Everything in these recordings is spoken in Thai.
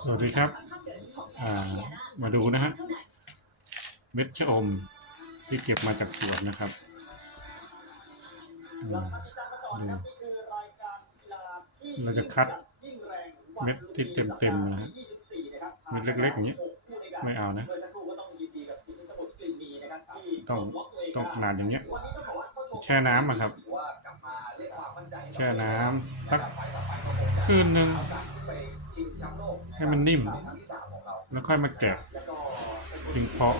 สวัสดีครับ มาดูนะฮะ เม็ดชะอมที่เก็บมาจากสวนนะครับเราจะคัดเม็ดที่เต็มๆนะฮะเม็ดเล็กๆอย่างนี้ไม่เอานะ ต้องต้องขนาดอย่างเงี้ย แช่น้ำอะครับ แช่น้ำสักคืนหนึ่ง ให้มันนิ่มแล้วค่อยมาแกะจึงเพาะ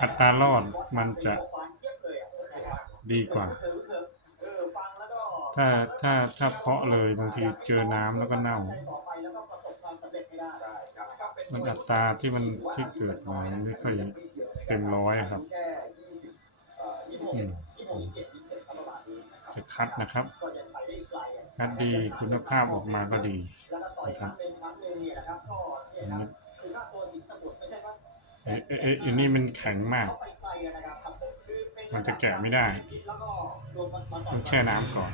อัตรารอดมันจะดีกว่า ถ้าถ้าถ้าเพาะเลยบางทีเจอน้ำแล้วก็เน่า มันอัตราที่มันที่เกิดมามันไม่ค่อยเต็มร้อยครับอืมจะคัดนะครับคัด ดีคุณภาพออกมาก็ดีนะครับเอ๊ะเอ๊ะเอ๊ะอันนี้มันแข็งมาก มันจะแกะไม่ได้ ต้องแช่น้ำก่อน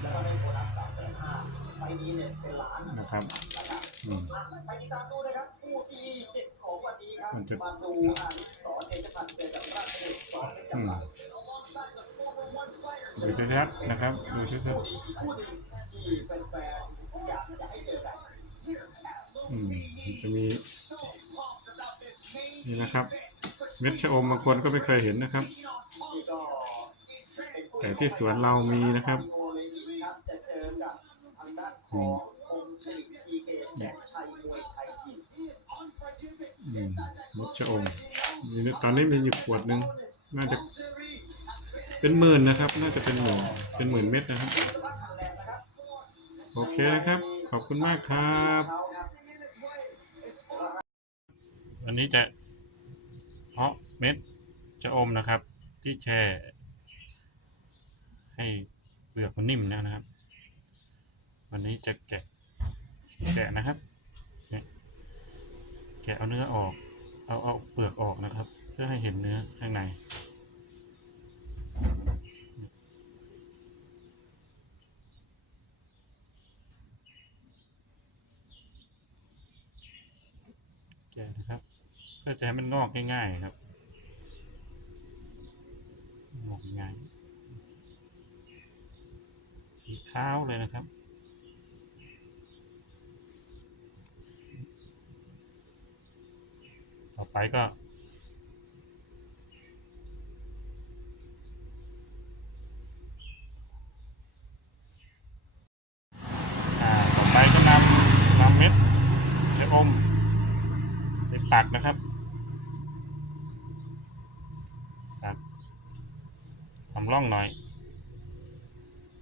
นะครับอืมมันจะอืมดูชัดๆนะครับ ดูชัดๆ จะมีนี่นะครับ เม็ดชะอมบางคนก็ไม่เคยเห็นนะครับ แต่ที่สวนเรามีนะครับอืมเม็ดชะอมตอนนี้มีอยู่ขวดหนึ่งน่าจะเป็นหมื่นนะครับ น่าจะเป็นหมื่นเป็นหมื่นเม็ดนะครับ โอเคนะครับ ขอบคุณมากครับ วันนี้จะเพาะเม็ดชะอมนะครับ ที่แช่ให้เปลือกมันนิ่มแล้วนะครับ วันนี้จะแกะแกะนะครับแกะเอาเนื้อออก เอาเอาเปลือกออกนะครับ เพื่อให้เห็นเนื้อข้างใน จนะครับเพื่อจะให้มันงอกง่ายๆครับงอกง่ายสีขาวเลยนะครับต่อไปก็ อ่า ต่อไปก็นำนำเม็ดชะอมไปักนะครับ ปักทำร่องหน่อย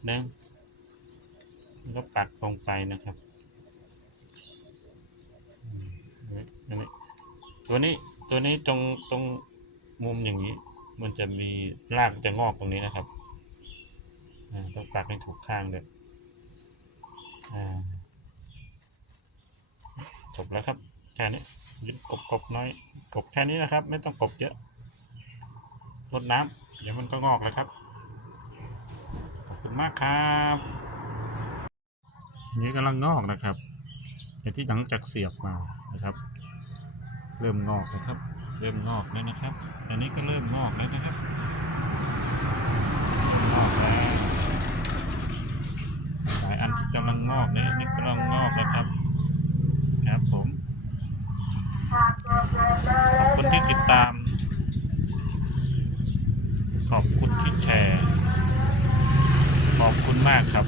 นึ่งแล้วก็ปักลงไปนะครับนี่ตัวนี้ตัวนี้ตรงตรงมุมอย่างนี้ มันจะมีรากจะงอกตรงนี้นะครับต้องปักให้ถูกข้างเลยจบแล้วครับ แค่นี้ยึดกบกบน้อยกบแค่นี้นะครับ ไม่ต้องกบเยอะรดน้ำเดี๋ยวมันก็งอกแล้วครับขอบคุณมากครับนี้กำลังงอกนะครับไอ้ที่หลังจากเสียบมานะครับ เริ่มงอกนะครับ เริ่มงอกแล้วนะครับ อันนี้ก็เริ่มงอกแล้วนะครับเริ่มงอกแล้วหลายอันที่กำลังงอกเนี่ยนี่กำลังงอกแล้วครับครับผม ขอบคุณที่ ติดตาม ขอบคุณที่แชร์ ขอบคุณมากครับ